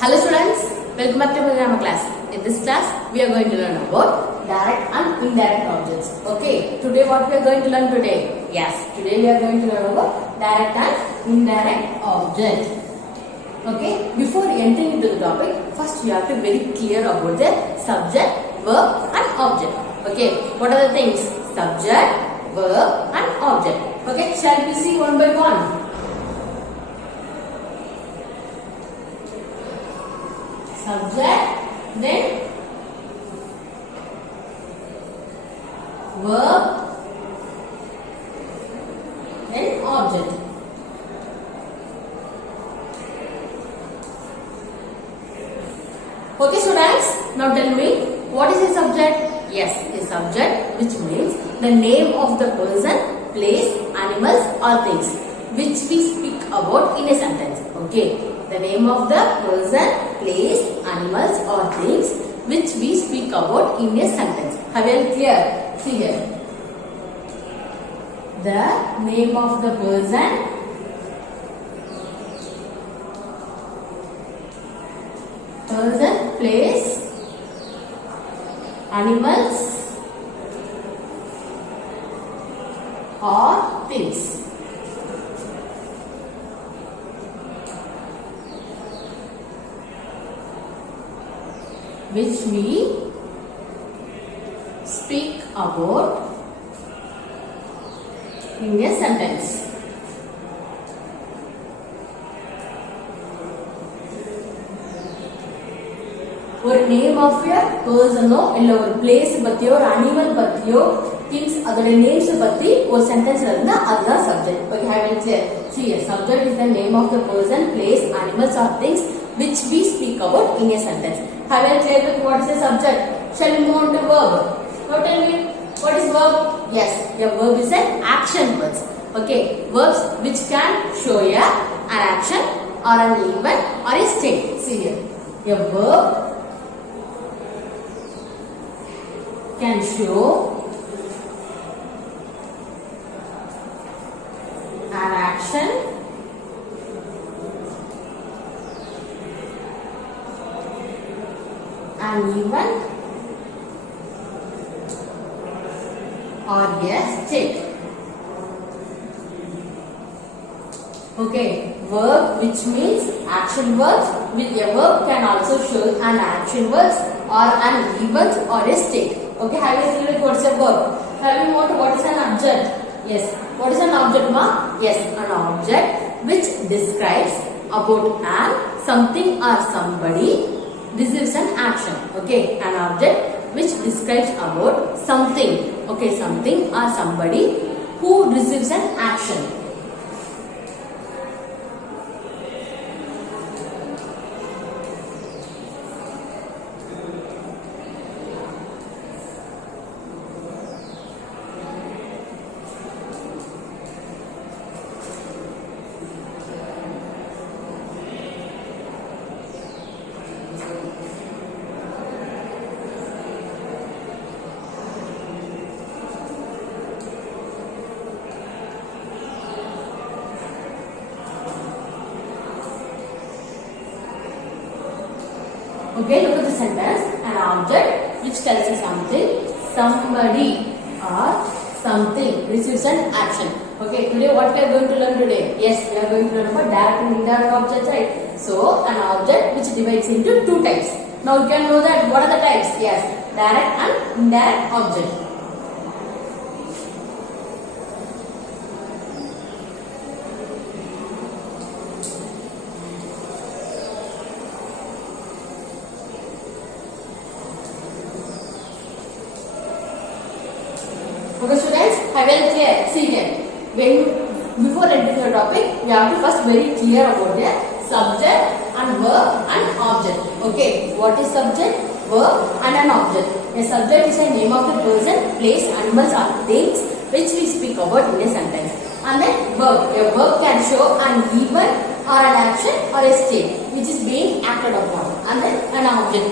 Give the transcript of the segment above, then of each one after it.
Hello students, welcome back to my grammar class. In this class, we are going to learn about direct and indirect objects. Okay, today what we are going to learn today? Yes, today we are going to learn about direct and indirect object. Okay, before entering into the topic, first you have to be very clear about the subject, verb and object. Okay, what are the things? Subject, verb and object. Okay, shall we see one by one? Subject, then verb, then object. Okay students, now tell me, what is a subject? Yes, a subject which means the name of the person, place, animals or things which we speak about in a sentence. Okay, the name of the person, place, animals or things which we speak about in a sentence. Have you clear? See here. The name of the person, place, animals or things. Which we speak about in a sentence. ஒரு name of a பர்சனோ இல்ல ஒரு place பத்தியோ ஒரு animal பத்தியோ things அதோட names பத்தி ஒரு சென்டென்ஸ்ல இருந்தா அதுதான் subject. Okay, have it clear. See, a subject is the name of the person, place, animals or things which we speak about in a sentence. Have you clear with what is a subject? Shall we move on to verb? Now tell me, what is verb? Yes, a verb is an action words. Okay, verbs which can show an action or an event or a state. See here, a verb can show an action an event or a state. Okay, verb which means action words. With a verb can also show an action words or an event or a state. Okay, have you clear what's a verb? Have you know what is an object? Yes, what is an object, ma? Yes, an object which describes about an something or somebody receives an action. Okay, an object which describes about something. Okay, something or somebody who receives an action. Okay, look at the sentence. An object which tells us something, somebody or something receives an action. Okay, today what we are going to learn today? Yes, we are going to learn about direct and indirect objects, right? So, an object which divides into two types. Now you can know that what are the types? Yes, direct and indirect object. Okay students, have you clear? See here, before entering the topic, we have to first very clear about the subject and verb and object. Okay, what is subject, verb and an object? A subject is a name of the person, place, animals or things which we speak about in a sentence. And then verb, a verb can show an event or an action or a state which is being acted upon. And then an object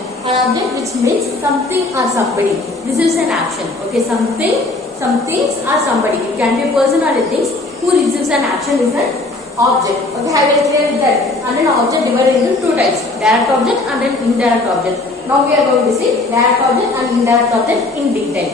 which means something or somebody receives an action. Okay, something, some things or somebody. It can be a person or a thing who receives an action is an object. Okay, I will clear that. And then object divided into two types, direct object and then indirect object. Now we are going to see direct object and indirect object in detail.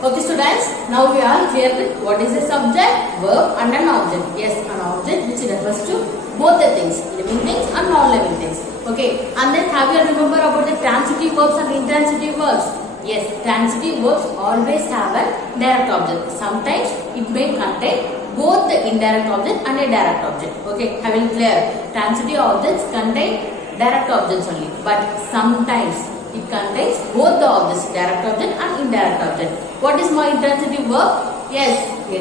Okay students, now we are clear with what is a subject, verb and an object. Yes, an object which refers to both the things, living things and non-living things. Okay, and then have you remember about the transitive verbs and intransitive verbs? Yes, transitive verbs always have a direct object. Sometimes it may contain both the indirect object and a direct object. Okay, I will clear. Transitive objects contain direct objects only, but sometimes it contains both the objects, direct object and indirect object. What is my intransitive verb? Yes, a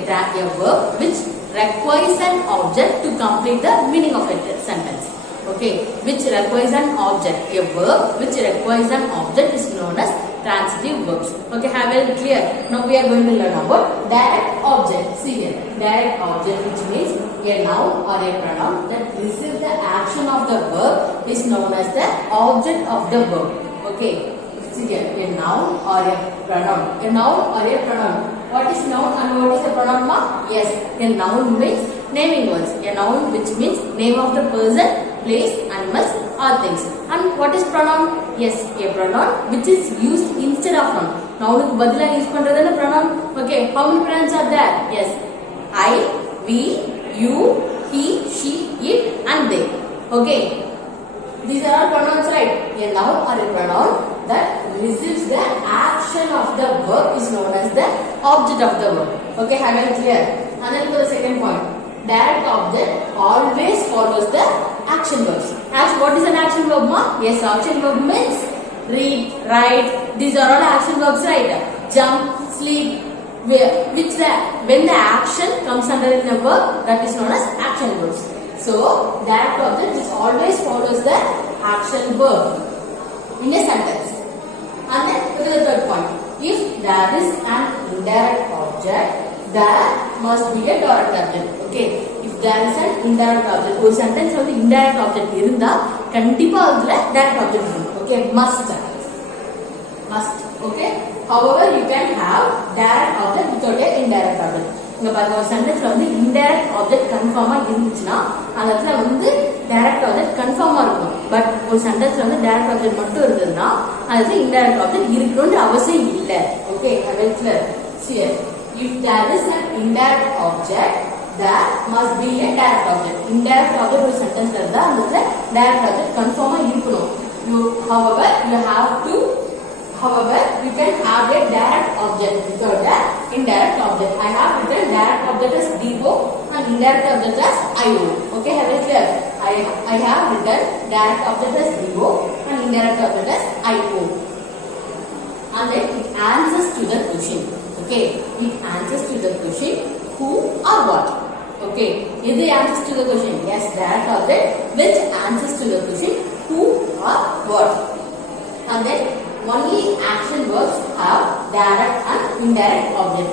verb which requires an object to complete the meaning of a sentence. Okay, which requires an object. A verb which requires an object is known as transitive verbs. Okay, have it clear? Now we are going to learn about direct object. See here, direct object which means a noun or a pronoun that receives the action of the verb is known as the object of the verb. Okay, see here, a noun or a pronoun. A noun or a pronoun. What is noun and what is a pronoun, ma? Yes, a noun means naming words. A noun which means name of the person, place, animals or things. And what is pronoun? Yes, a pronoun which is used instead of noun. Noun badila use pandradana pronoun. Okay, how many pronouns are there? Yes, I, we, you, he, she, it and they. Okay, these are all pronouns, right? A noun or a pronoun that receives the action of the verb is known as the object of the verb. Okay, have it clear? And then to the second point. Direct object always follows the action verbs. What is an action verb, ma? Yes, action verb means read, write. These are all action verbs, right? Jump, sleep. When the action comes under the verb, that is known as action verbs. So, direct object which always follows the action verb in a sentence. And then look at the third point. If there is an indirect object, there must be a direct object. Okay. If there is an indirect object, ஒரு sentence வந்து indirect object இருந்தா கண்டிப்பா அதுல direct object இருக்கும். Okay, must. Okay. However, you can have direct object without a indirect object. இங்க பாருங்க ஒரு சென்டென்ஸ்ல வந்து indirect object கன்ஃபார்மா இருந்துச்சுன்னா அந்த இடத்துல வந்து direct object கன்ஃபார்மா இருக்கும். பட் ஒரு சென்டென்ஸ்ல வந்து direct object மட்டும் இருந்ததுன்னா அந்த இடத்துல indirect object இருக்கணும்ன்ற அவசியம் இல்ல. Okay, I will clear. See, if there is an indirect object, there must be a direct object. Indirect object ஒரு சென்டென்ஸ்ல இருந்தா அந்த இடத்துல direct object கன்ஃபார்மா இருக்கணும். However, you can have a direct object without an indirect object. I have written direct object as DO and indirect object as IO. Okay, have it clear? I have written direct object as DO and indirect object as IO. And then it answers to the question. Okay, it answers to the question who or what. Okay, is the answers to the question? Yes, direct object which answers to the question who or what. And then only action verbs have direct and indirect object.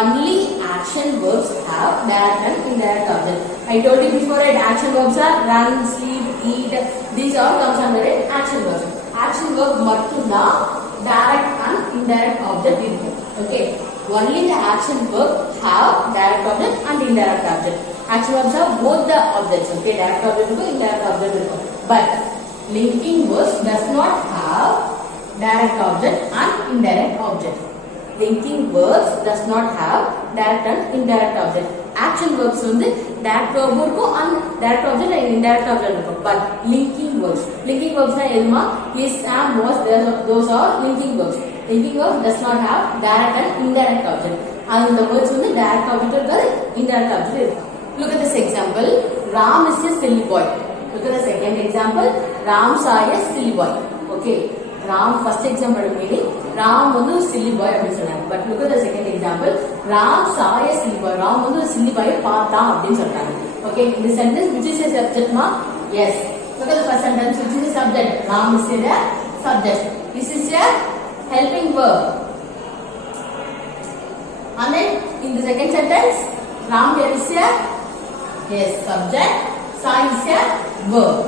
Only action verbs have direct and indirect object. I told you before that action verbs are run, sleep, eat. These all comes under it action verbs. Action verb mattumda direct and indirect object irukku. Okay. Only the action verb have direct object and indirect object. Action verbs have both the objects. Okay, direct object and indirect object irukku. But linking verbs does not have direct object and indirect object. Linking verbs does not have direct and indirect object. Action verbs வந்து direct verb இருக்கும் and direct object and indirect object இருக்கும். But linking verbs na எதுமா? Is, am, was, those are linking verbs. Linking verbs does not have direct and indirect object. And the words வந்து direct object இருக்காது, indirect object இருக்கும். Look at this example. Ram is a silly boy. Look at the second example. Ram saw a silly boy. Okay. Ram first example meaning Ram வந்து silly boy அப்படினு சொன்னாங்க. But look at the second example. Ram saw a silly boy. Ram வந்து silly boy பார்த்தான் அப்படினு சொல்றாங்க. Okay, in this sentence which is a subject ma? Yes. Look at the first sentence which is a subject. Ram is a subject. This is a helping verb. And then in the second sentence Ram here is a subject. Saw is a verb.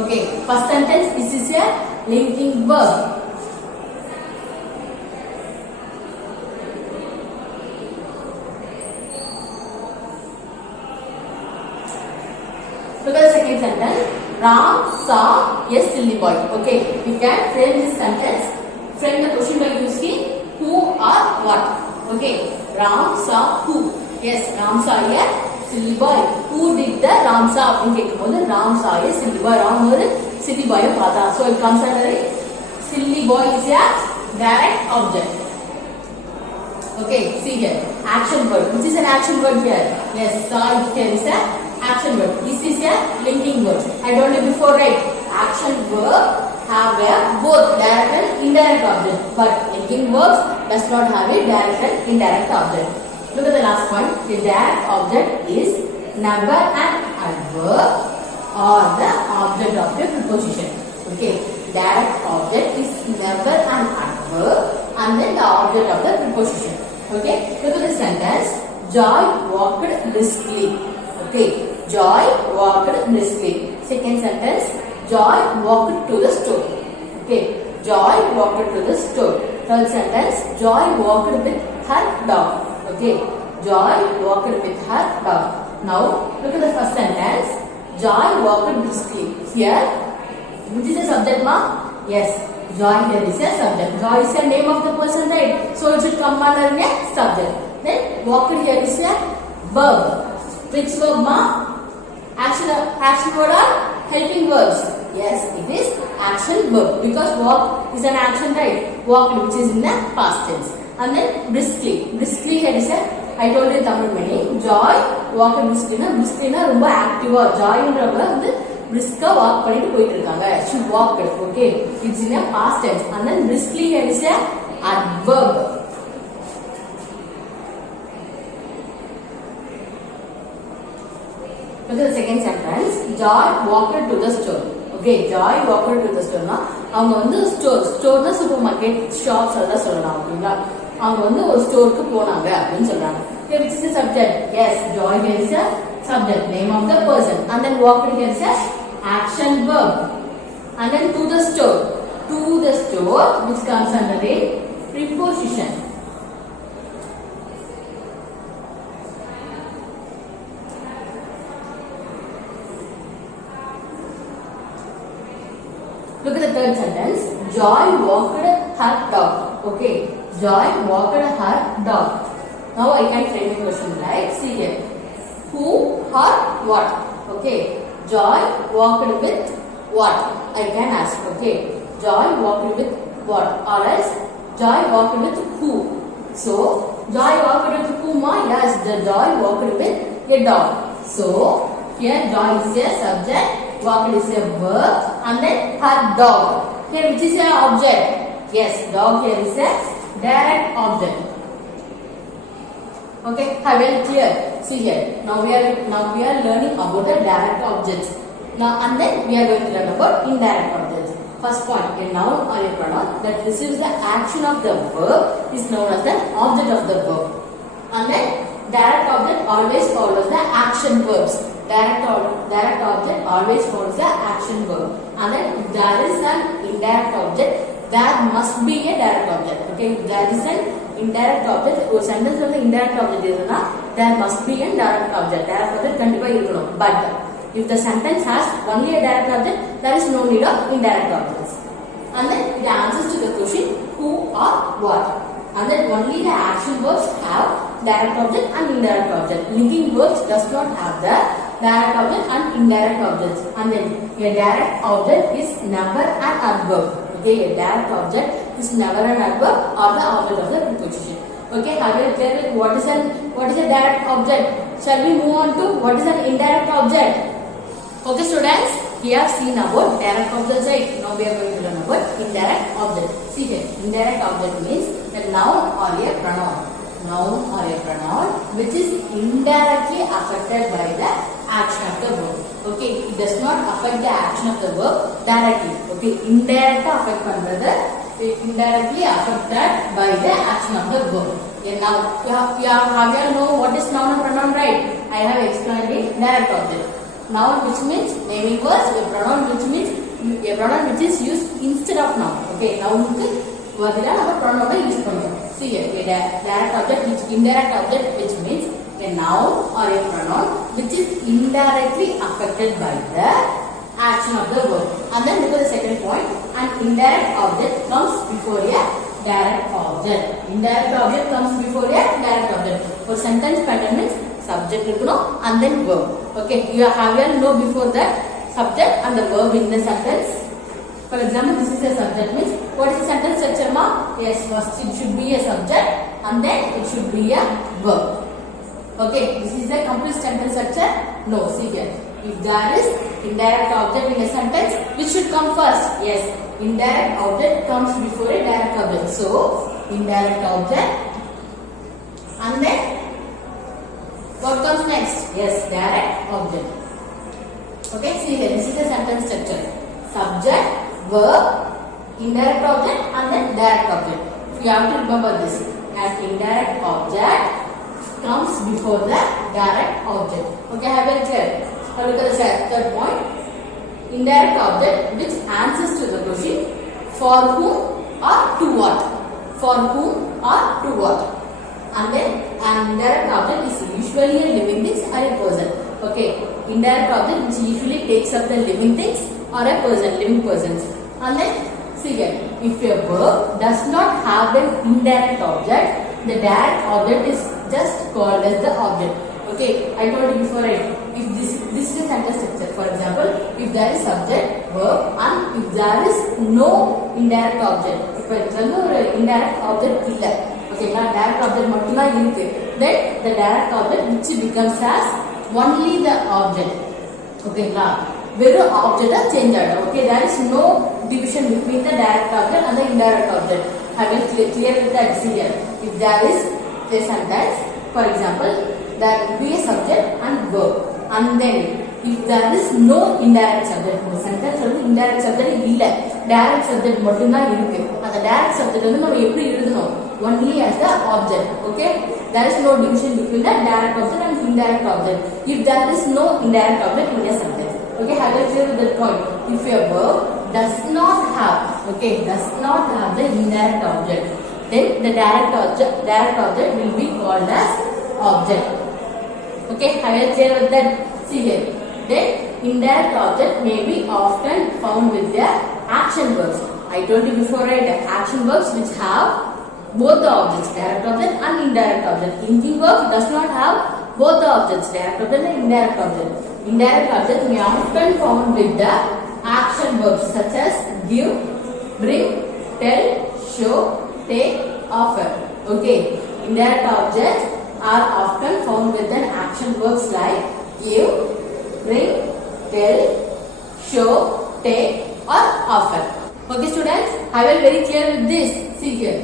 Okay, first sentence this is a linking verb. Ram saw a silly boy. Okay, we can frame this sentence. Frame the question by using who or what. Okay, Ram saw who. Yes, Ram saw a silly boy. Who did the Ram saw? Ram saw a silly boy. Ram was a silly boy. So it comes under it. Silly boy is a direct object. Okay, see here. Action word. Which is an action word here? Yes, saw here is a action word. This is a linking word. I told you before, right? Action verb have a both direct and indirect object. But linking verbs does not have a direct and indirect object. Look at the last point. The direct object is number and adverb or the object of a preposition. Okay. Direct object is number and adverb and then the object of the preposition. Okay. Look at the sentence. Joy walked briskly. Okay. Joy walked briskly. Second sentence. Joy walked to the store. Okay. Joy walked to the store. Third sentence. Joy walked with her dog. Okay. Joy walked with her dog. Now look at the first sentence. Joy walked briskly. Here, which is a subject, ma? Yes. Joy here is a subject. Joy is the name of the person, right? So it should come under a subject. Then walked here is a verb. Which verb, ma? Action word or helping verbs? Yes, it is action verb because walk is an action, right? Walked, which is in the past tense. And then briskly. Briskly here is a, I told you Tamil meaning. Joy walked briskly na ரொம்ப active. Joy ன்றவங்க வந்து briska walk பண்ணிட்டு போயிட்டு இருக்காங்க. She walked. Okay, it's in a past tense. And then briskly here is a adverb. Look at the second sentence. Joy walked to the store. Okay, Joy walked to the store. Na அவங்க வந்து store na supermarket shops எல்லாம் சொல்லலாம். ஓகேங்களா? அவங்க வந்து ஒரு ஸ்டோருக்கு போனாங்க அப்படினு சொல்றாங்க. Okay, which is the subject? Yes, Joy here is a subject, name of the person. And then walked here is a action verb. And then to the store. To the store, which comes under a preposition. Look at the third sentence. Joy walked her dog. Okay. Joy walked her dog. Now I can frame the question like, see here. Who or what? Okay. Joy walked with what? I can ask. Okay. Joy walked with what? Or else Joy walked with who? So Joy walked with whom? Yes, the Joy walked with a dog. So here Joy is a subject. Walked is a verb and then her dog. Here which is a object? Yes, dog here is a direct object. Okay, have it clear? See here. Now we are learning about the direct objects. Now and then we are going to learn about indirect objects. First point, a noun or a pronoun that receives the action of the verb is known as the object of the verb. And then direct object always follows the action verbs. Direct object always follows the action verb. And then if there is an indirect object, there must be a direct object. Okay, if there is an indirect object, or sentence of the indirect object is there must be a direct object. Direct object kandipa irukkom. But if the sentence has only a direct object, there is no need of indirect objects. And then the answers to the question who or what. And then only the action verbs have direct object and indirect object. Linking verbs does not have the direct object and indirect objects. And then a direct object is number and adverb. Okay, a direct object is number and adverb or the object of the preposition. Okay, have you clear what is a direct object? Shall we move on to what is an indirect object? Okay, students, we have seen about direct objects, right? Now we are going to learn about indirect object. See here, indirect object means a noun or a pronoun. Noun or a pronoun which is indirectly affected by the action of the verb. Okay, it does not affect the action of the verb directly. Okay, indirectly affect பண்றது, indirectly affected by the action of the verb. Okay, now you have know what is noun and pronoun, right? I have explained it. Direct object. Noun which means naming words, a pronoun which means a pronoun which is used instead of noun. Okay, noun க்கு பதிலா நம்ம pronoun use பண்றோம். See here, a direct object which indirect object which means a noun or a pronoun which is indirectly affected by the action of the verb. And then look at the second point. An indirect object comes before a direct object. Indirect object comes before a direct object. For sentence pattern means subject and then verb. Okay, you have to know before that subject and the verb in the sentence. For example, this is a subject means what is the sentence structure ma? Yes, first it should be a subject and then it should be a verb. Okay, this is a complete sentence structure. No, see here. If there is indirect object in a sentence, which should come first? Yes, indirect object comes before a direct object. So, indirect object and then what comes next? Yes, direct object. Okay, see here, this is the sentence structure. Subject, verb, indirect object and then direct object. You have to remember this. An indirect object comes before the direct object. Okay, have it clear? Now look at the third point. Indirect object which answers to the question for whom or to what. For whom or to what. And then an indirect object is usually a living thing or a person. Okay, indirect object which usually takes up the living things or a person, living persons. And then see here, if a verb does not have an indirect object, the direct object is just called as the object. Okay, I told you before, right? If this is a sentence structure. For example, if there is subject, verb, and if there is no indirect object. For example, indirect object illa. Okay, now direct object mattumda irukku. Then the direct object which becomes as only the object. Okay, now veru object change agadu. Okay, there is no division between the direct object and the indirect object. I will clear with that here. If there is a sentence, for example, there will be a subject and verb, and then if there is no indirect subject, the sentence வந்து indirect subject இல்ல, direct subject மட்டும் தான் இருக்கு. அந்த direct subject வந்து நம்ம எப்படி எழுதணும்? Only as the object. Okay, there is no division between the direct object and indirect object. If there is no indirect object in a sentence. Okay, have you clear with that point? If a verb does not have the indirect object, then the direct object will be called as object. Okay, have you clear with that? See here. Then indirect object may be often found with their action verbs. I told you before, right? The action verbs which have both the objects, direct object and indirect object. Thinking verb does not have both the objects, direct object and indirect object. Indirect object may often found with the action verbs such as give, bring, tell, show, take, offer. Okay, indirect objects are often found with an action verbs like give, bring, tell, show, take or offer. Okay students, I will very clear with this. See here,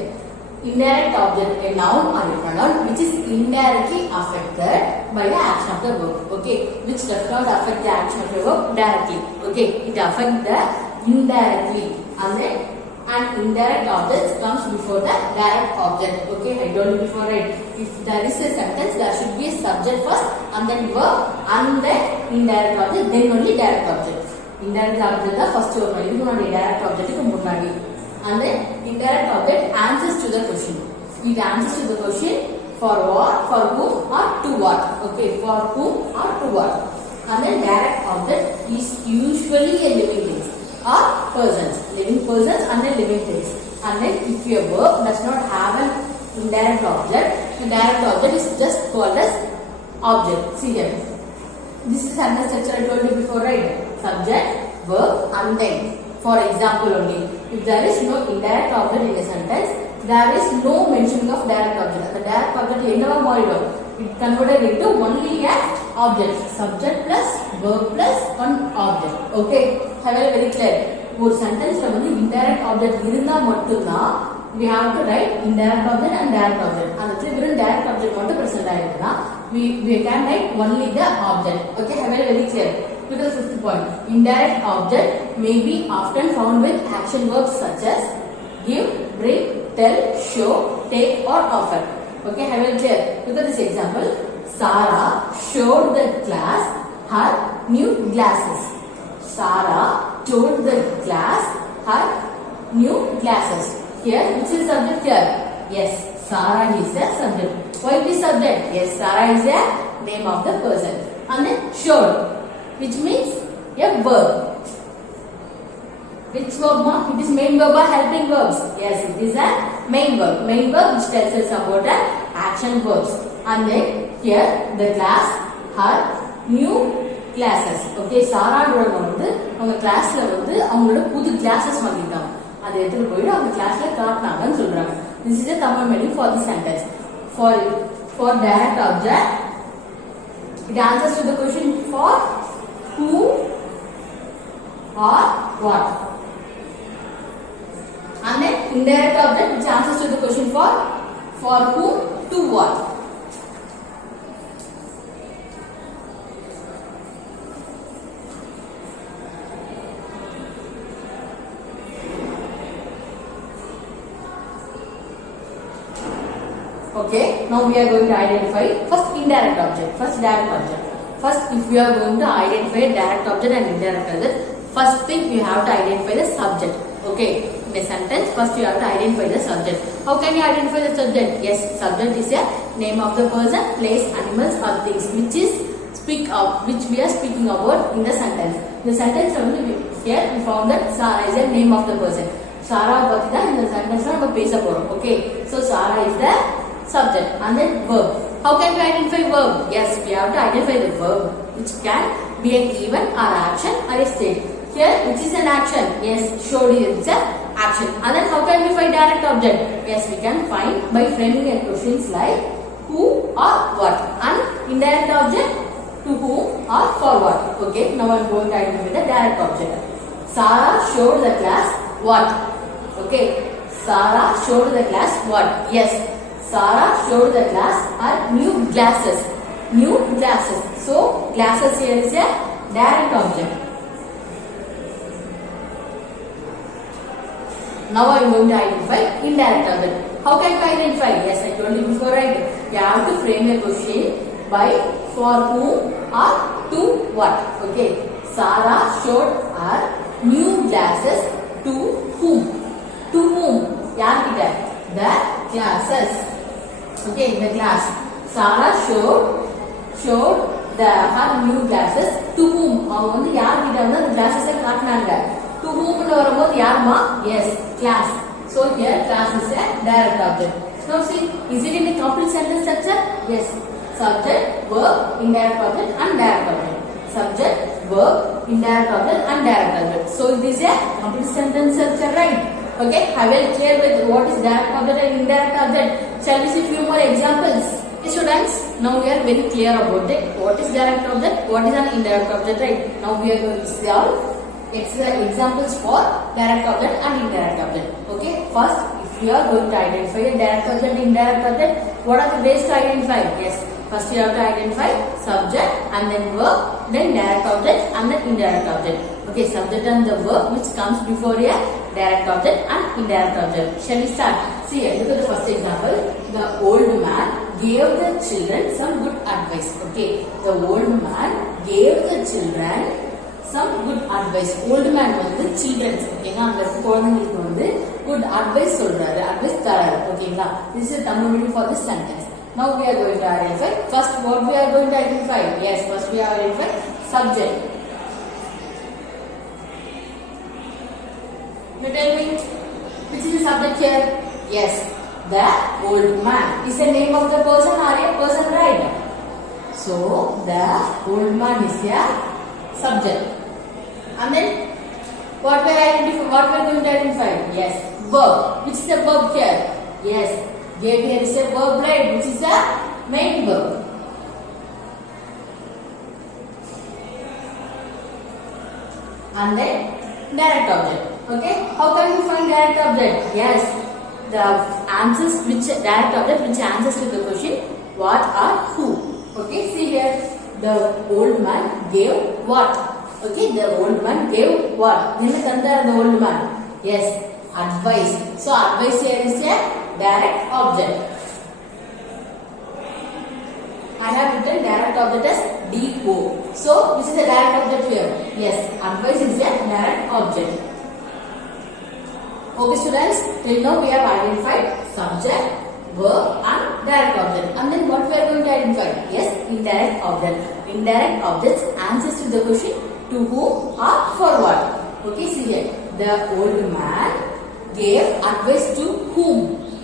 indirect object, a noun or a pronoun which is indirectly affected by the action of the verb. Okay, which does not affect the action of the verb directly. Okay, it affects the indirectly, and then an indirect object comes before the direct object. Okay, I told you before, right? If there is a sentence, there should be a subject first and then verb and then indirect object, then only direct object. Indirect object the first word idukku munnadi direct object ku munnadi, and then indirect object answers to the question. It answers to the question for what, for whom or to what. Okay, for whom or to what. And then direct object is usually a living thing or persons, living persons and then living things. And then if your verb does not have an indirect object, the direct object is just called as object. See here, this is sentence structure I told you before, right? Subject, verb and then. For example only, if there is no indirect object in a sentence, there is no mentioning of direct object. The direct object என்னவா மாறிடும்? It converted into only an object. Subject plus verb plus one object. Okay, have I very clear? ஒரு சென்டென்ஸ்ல வந்து indirect object இருந்தா மட்டும்தான் we have to write indirect object and direct object. அந்த வெறும் direct object மட்டும் present ஆயிருக்குன்னா we can write only the object. Okay, have I very clear? Look at the fifth point. Indirect object may be often found with action verbs such as give, bring, tell, show, take or offer. Okay, have you clear? Look at this example. Sarah showed the class her new glasses. Sarah showed the class her new glasses. Here, which is subject here? Yes, Sarah is a subject. Why it is subject? Yes, Sarah is a name of the person. And then showed, which means a verb. Which verb ma? It is main verb or helping verbs? Yes, it is a main verb. Main verb which tells us about the action verbs. And then here the class her new classes. Okay, Sarah வந்து அவங்க கிளாஸ்ல வந்து அவங்களோட புது classes வாங்கிட்டாங்க. அதை எடுத்து போய் அவங்க கிளாஸ்ல காட்டுனாங்கன்னு சொல்றாங்க. This is the Tamil meaning for this sentence. For direct object, it answers to the question for who or what. And then indirect object which answers to the question for whom, to what. Okay, now we are going to identify first indirect object, first direct object. First, if we are going to identify direct object and indirect object, first thing you have to identify the subject. Okay, in a sentence, first you have to identify the subject. How can you identify the subject? Yes, subject is a name of the person, place, animals or things which we are speaking about in the sentence. The sentence here we found that Sarah is the name of the person. Sarah பத்தி தான் இந்த சென்டென்ஸ்ல நம்ம பேச போறோம். Okay, so Sarah is the subject. And then verb. How can we identify verb? Yes, we have to identify the verb which can be an event or action or a state. Here, which is an action? Yes, showed here it's an action. And then how can we find direct object? Yes, we can find by framing a questions like who or what. And indirect object, to whom or for what. Okay, now I am going to identify the direct object. Sarah showed the class what? Okay, Sarah showed the class what? Yes, Sarah showed the class her new glasses. New glasses. So, glasses here is a direct object. Now I am going to identify indirect object. How can I identify? Yes, I told you before, right? You have to frame a question by for whom or to what. Okay, Sarah showed her new glasses to whom? To whom? Yarkita. The classes. Okay, the class. Sarah showed her new glasses to whom? அவங்க வந்து யார்கிட்ட வந்து அந்த glasses காட்டினாங்க. To whom னு வரும்போது யாருமா? Yes, class. So here class is a direct object. Now see, is it in the complete sentence structure? Yes. Subject, verb, indirect object and direct object. Subject, verb, indirect object and direct object. So it is a complete sentence structure, right? Okay, I will clear with what is direct object and indirect object. Shall we see few more examples? Okay, students, now we are very clear about it. What is direct object? What is an indirect object, right? Now we are going to see all examples for direct object and indirect object. Okay, first, if you are going to identify a direct object and indirect object, what are the ways to identify? Yes, first you have to identify subject and then verb, then direct object and then indirect object. Okay, subject and the verb which comes before a direct object and indirect object. Shall we start? See here, look at the first example. The old man gave the children some good advice. Okay, the old man gave the children some good advice. Old man வந்து children. Okay, அங்க குழந்தைகளுக்கு வந்து good advice சொல்றாரு. Advice தராரு. Okay, this is Tamil meaning for this sentence. Now we are going to identify. First, what we are going to identify? Yes, first we are identify subject. You tell me, which is the subject here? Yes, the old man is the name of the person or a person, right? So, the old man is a subject. And then, what we are going to identify? Yes, verb. Which is the verb here? Yes, gave here is a verb, right? Which is the main verb. And then, direct object. Okay, how can we find direct object? Yes, the answers which direct object which answers to the question what or who. Okay, see here, the old man gave what? Okay, the old man gave what? The old man. Yes, advice. So advice here is a direct object. I have written direct object as DO. So this is a direct object here. Yes, advice is a direct object. Okay, students, till now we have identified subject, verb and direct object. And then what we are going to identify? Yes, indirect object. Indirect objects answers to the question to whom or for what. Okay, see here. The old man gave advice to whom?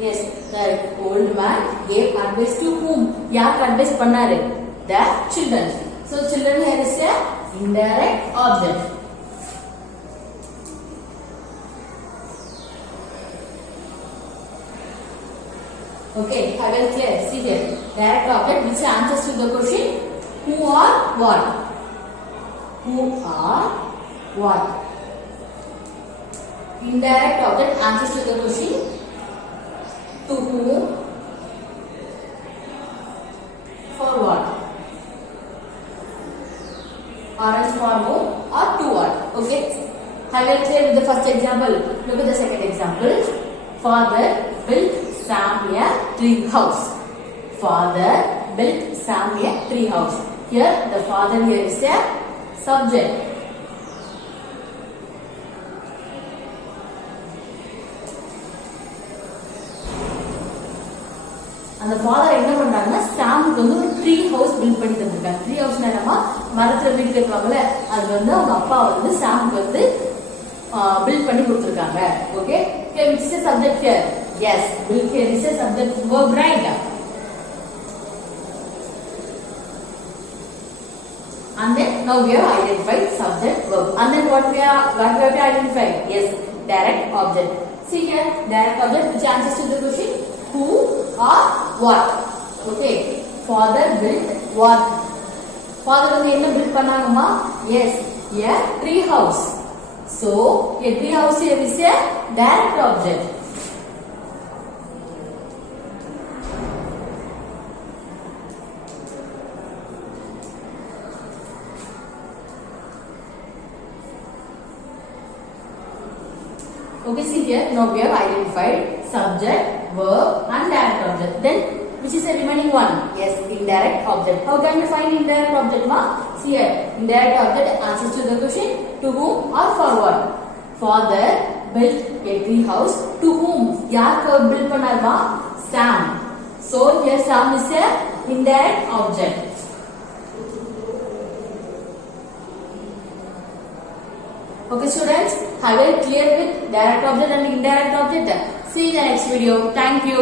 Yes, the old man gave advice to whom? யாருக்கு advice பண்ணாரு? The children. So children here is a indirect object. Okay, I will clear. See here. Direct object which answers to the question who or what? Who or what? Indirect object answers to the question to whom, for what, or else for whom or to what. Okay, I will clear with the first example. Look at the second example. Father built Sam a tree house. Father built Sam a tree house. Here the father here is a subject. அந்த father என்ன பண்றாங்கன்னா சாமுக்கு வந்து ஒரு tree house build பண்ணி தந்திருக்காங்க. Tree house என்னமா மரத்துல வீடு கட்டுவாங்கல்ல, அது வந்து அவங்க அப்பா வந்து சாமுக்கு வந்து பில்ட் பண்ணி கொடுத்திருக்காங்க. Okay, which is a subject here? Yes, build here is a subject verb, right? And then now we have identified subject verb. And then what we have to identify? Yes, direct object. See here, direct object which answers to the question who or what. Okay, father built what? Father வந்து என்ன build பண்ணாங்கமா? Yes, a tree house. So a tree house here is a direct object. Okay, see here, now we have identified subject, verb and direct object. Then which is the remaining one? Yes, indirect object. How can we find indirect object, ma? See here, indirect object answers to the question to whom or for what. Father built a tree house to whom? யாருக்கு build பண்ணாருமா? Sam. So here Sam is a indirect object. Okay students, have you clear with direct object and indirect object? See you in the next video. Thank you.